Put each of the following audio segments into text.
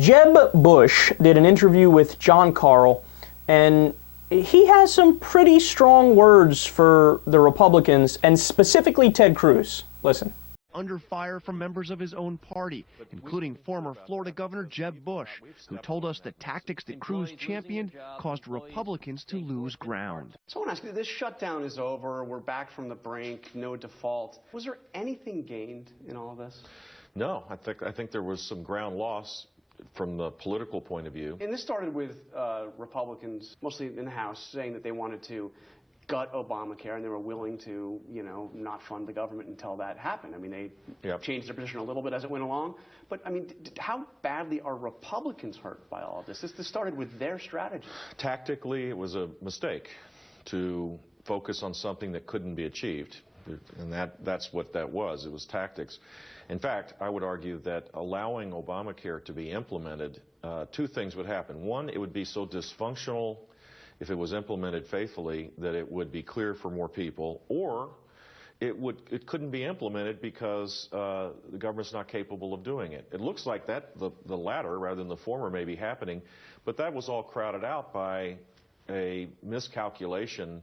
Jeb Bush did an interview with Karl, and he has some pretty strong words for the Republicans, and specifically Ted Cruz. Listen. Under fire from members of his own party, including former Florida Governor Jeb Bush, who told us the tactics that Cruz championed caused Republicans to lose ground. So I want to ask you, this shutdown is over, we're back from the brink, no default. Was there anything gained in all of this? No, I think there was some ground loss from the political point of view. And this started with Republicans, mostly in the House, saying that they wanted to gut Obamacare, and they were willing to, not fund the government until that happened. I mean, they changed their position a little bit as it went along. But, I mean, how badly are Republicans hurt by all of this? This started with their strategy. Tactically, it was a mistake to focus on something that couldn't be achieved. And that's what that was. It was tactics. In fact, I would argue that allowing Obamacare to be implemented, two things would happen. One, it would be so dysfunctional if it was implemented faithfully that it would be clear for more people, or it couldn't be implemented because the government's not capable of doing it. It looks like that the latter rather than the former may be happening, but that was all crowded out by a miscalculation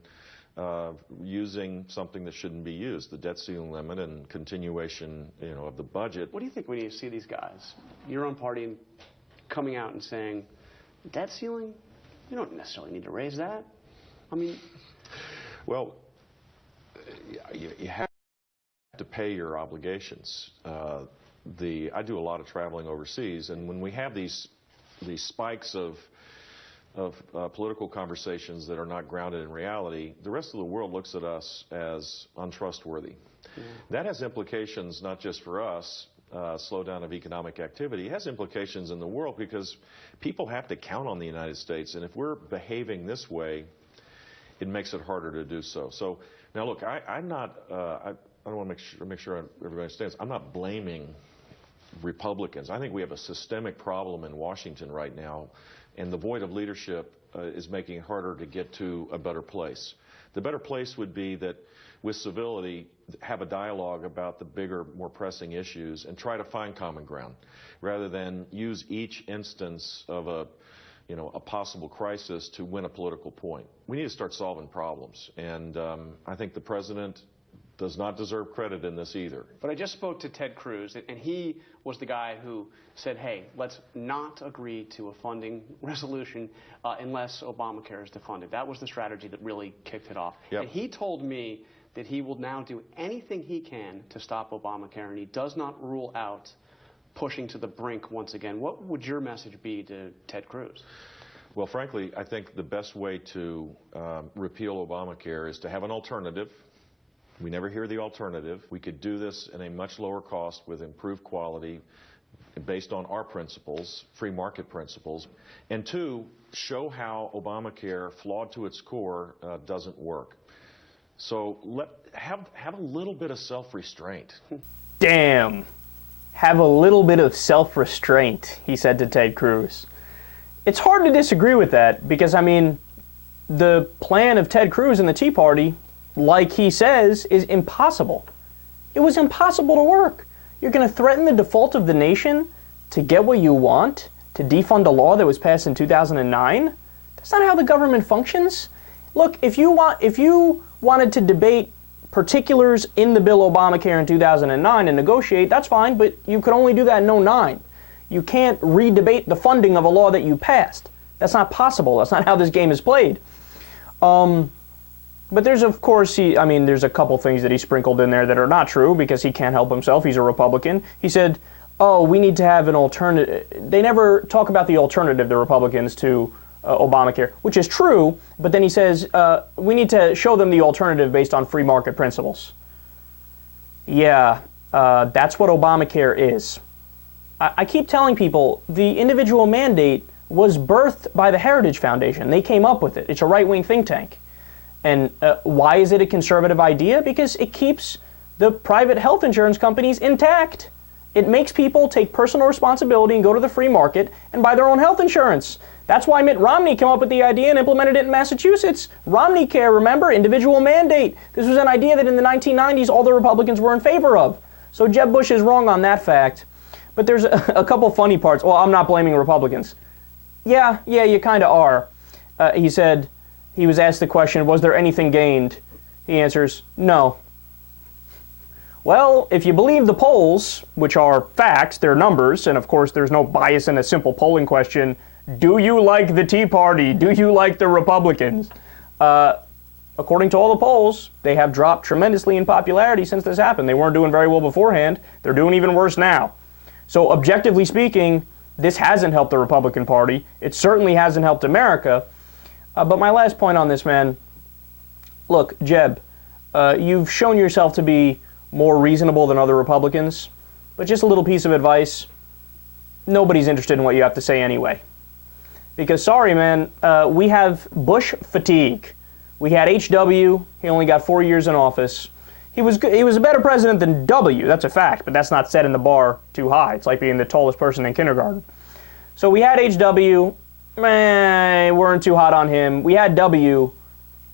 using something that shouldn't be used, the debt ceiling limit and continuation, of the budget. What do you think when you see these guys, your own party, coming out and saying, debt ceiling? You don't necessarily need to raise that. I mean... Well, you have to pay your obligations. I do a lot of traveling overseas, and when we have these spikes of political conversations that are not grounded in reality, the rest of the world looks at us as untrustworthy. Yeah. That has implications not just for us, slowdown of economic activity. It has implications in the world because people have to count on the United States, and if we're behaving this way, it makes it harder to do so. So now look, I'm not, I want to make sure everybody understands, I'm not blaming Republicans. I think we have a systemic problem in Washington right now, and the void of leadership is making it harder to get to a better place. The better place would be that, with civility, have a dialogue about the bigger, more pressing issues and try to find common ground, rather than use each instance of a possible crisis to win a political point. We need to start solving problems, and I think the president does not deserve credit in this either. But I just spoke to Ted Cruz, and he was the guy who said, hey, let's not agree to a funding resolution unless Obamacare is defunded. That was the strategy that really kicked it off. Yep. And he told me that he will now do anything he can to stop Obamacare, and he does not rule out pushing to the brink once again. What would your message be to Ted Cruz? Well, frankly, I think the best way to repeal Obamacare is to have an alternative. We never hear the alternative. We could do this in a much lower cost with improved quality based on our principles, free market principles. And two, show how Obamacare, flawed to its core, doesn't work. So have a little bit of self-restraint. Damn. Have a little bit of self-restraint, he said to Ted Cruz. It's hard to disagree with that because, I mean, the plan of Ted Cruz and the Tea Party, like he says, is impossible. It was impossible to work. You're going to threaten the default of the nation to get what you want, to defund a law that was passed in 2009? That's not how the government functions. Look, if you wanted to debate particulars in the bill Obamacare in 2009 and negotiate, that's fine, but you could only do that in 2009. You can't re-debate the funding of a law that you passed. That's not possible. That's not how this game is played. But there's, of course, there's a couple things that he sprinkled in there that are not true because he can't help himself. He's a Republican. He said, oh, we need to have an alternative. They never talk about the alternative, the Republicans, to Obamacare, which is true, but then he says, we need to show them the alternative based on free market principles. Yeah, that's what Obamacare is. I keep telling people the individual mandate was birthed by the Heritage Foundation. They came up with it. It's a right-wing think tank. And why is it a conservative idea? Because it keeps the private health insurance companies intact. It makes people take personal responsibility and go to the free market and buy their own health insurance. That's why Mitt Romney came up with the idea and implemented it in Massachusetts. Romney Care, remember, individual mandate. This was an idea that in the 1990s all the Republicans were in favor of. So Jeb Bush is wrong on that fact. But there's a couple funny parts. Well, I'm not blaming Republicans. Yeah, you kind of are. He said, he was asked the question, was there anything gained? He answers, no. Well, if you believe the polls, which are facts, they're numbers, and of course there's no bias in a simple polling question, do you like the Tea Party? Do you like the Republicans? According to all the polls, they have dropped tremendously in popularity since this happened. They weren't doing very well beforehand. They're doing even worse now. So objectively speaking, this hasn't helped the Republican Party. It certainly hasn't helped America. But my last point on this, man, look, Jeb, you've shown yourself to be more reasonable than other Republicans, but just a little piece of advice, nobody's interested in what you have to say anyway. Because, sorry, man, we have Bush fatigue. We had H.W., he only got 4 years in office. He was a better president than W, that's a fact, but that's not setting the bar too high. It's like being the tallest person in kindergarten. So we had H.W., weren't too hot on him. We had W,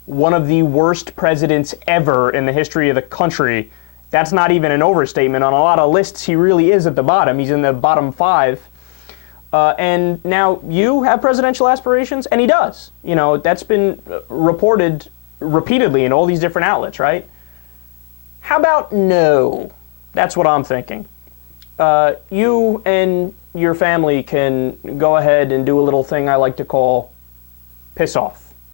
one of the worst presidents ever in the history of the country. That's not even an overstatement. On a lot of lists, he really is at the bottom. He's in the bottom 5. And now you have presidential aspirations, and he does. You know, that's been reported repeatedly in all these different outlets, right? How about no? That's what I'm thinking. You and your family can go ahead and do a little thing I like to call piss off.